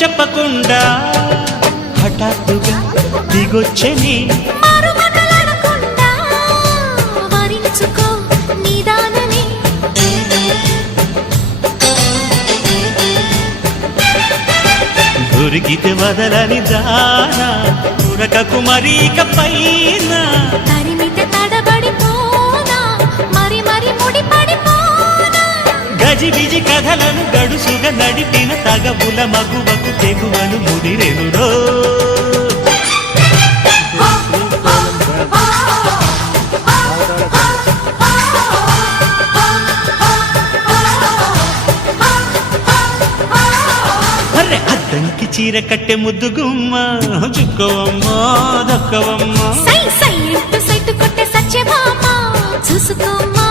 చెప్పకుండా హఠాత్తుగా దిగొచ్చని దొరికితే వదలని దానా ఉరకకు మరీక పైన తరిమితే తడబడిపోనా మరి మరి ముడిపడిపోనా గజిబిజి కథలను గడుసుగా నడిపిన తగవుల మగువకు తెగువను ముదిరెనురో అద్దంకి చీర కట్టె ముద్దు గుమ్మ చుక్కవమ్మ దక్కవమ్మ సై సై సైటు కొట్టే సత్యభామ చూసుకోమ్మా